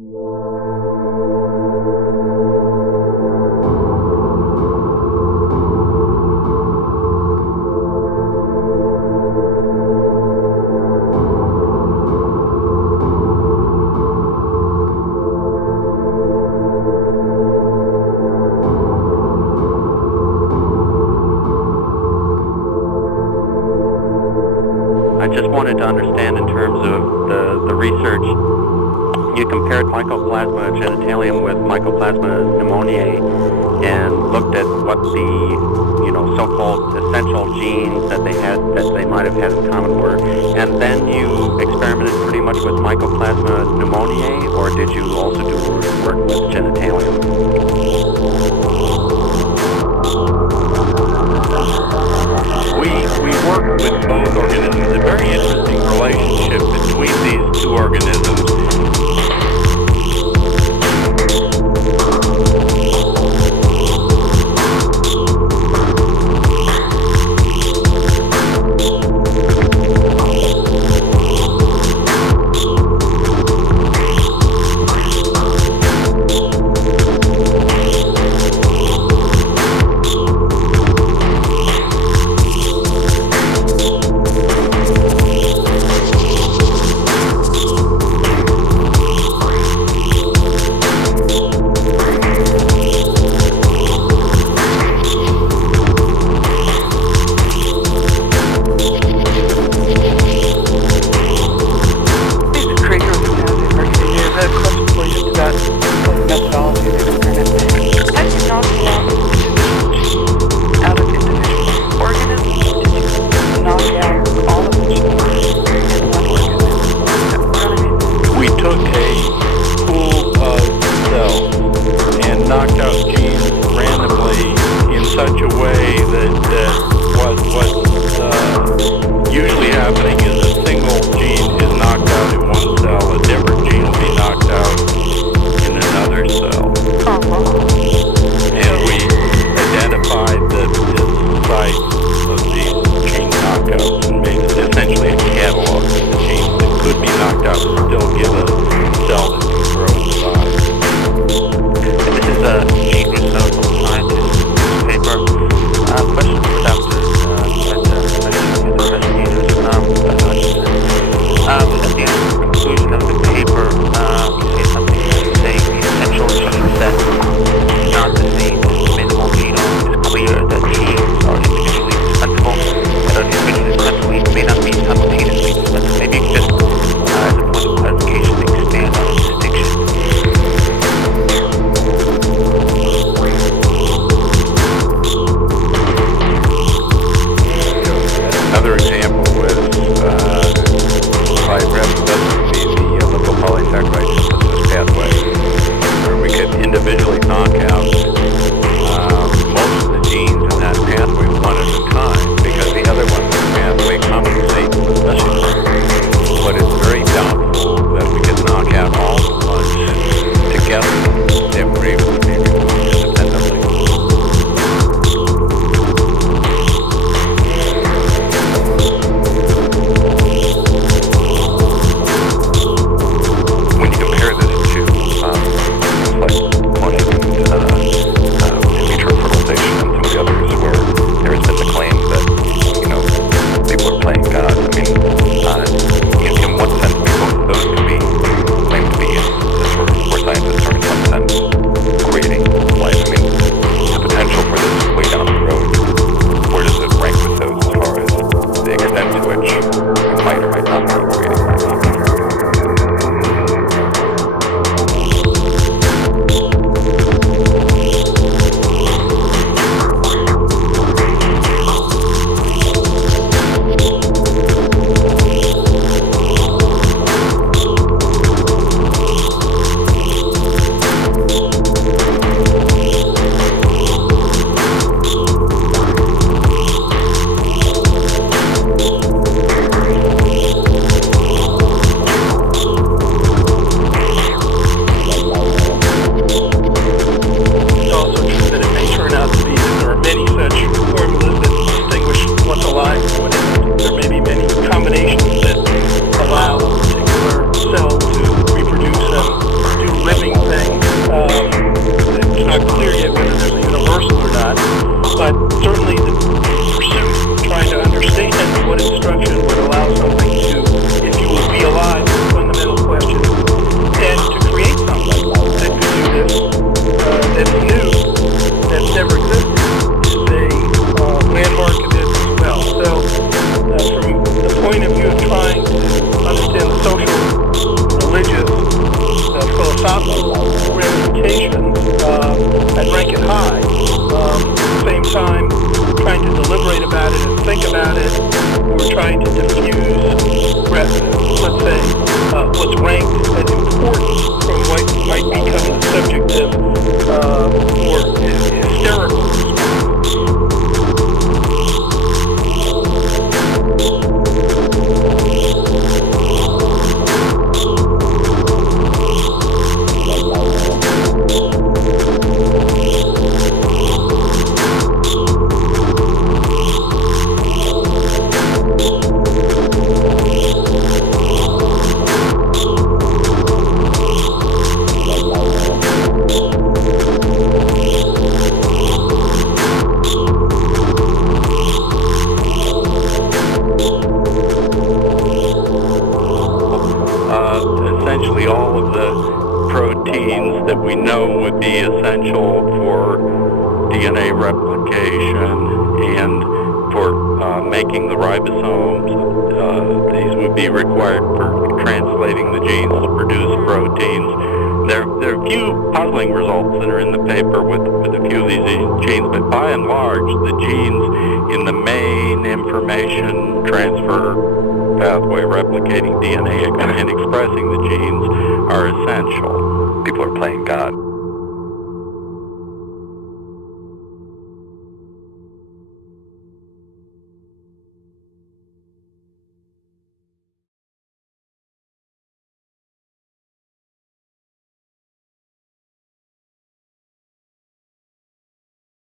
I just wanted to understand in terms of the research, you compared Mycoplasma genitalium with Mycoplasma pneumoniae and looked at what the, so-called essential genes that they might have had in common were, and then you experimented pretty much with Mycoplasma pneumoniae, or did you also do work with genitalium? We work with both organisms. A very interesting relationship between these two organisms. we know would be essential for DNA replication and for making the ribosomes. These would be required for translating the genes to produce proteins. There are a few puzzling results that are in the paper with a few of these genes, but by and large, the genes in the main information transfer pathway replicating DNA and expressing the genes are essential. People are playing God.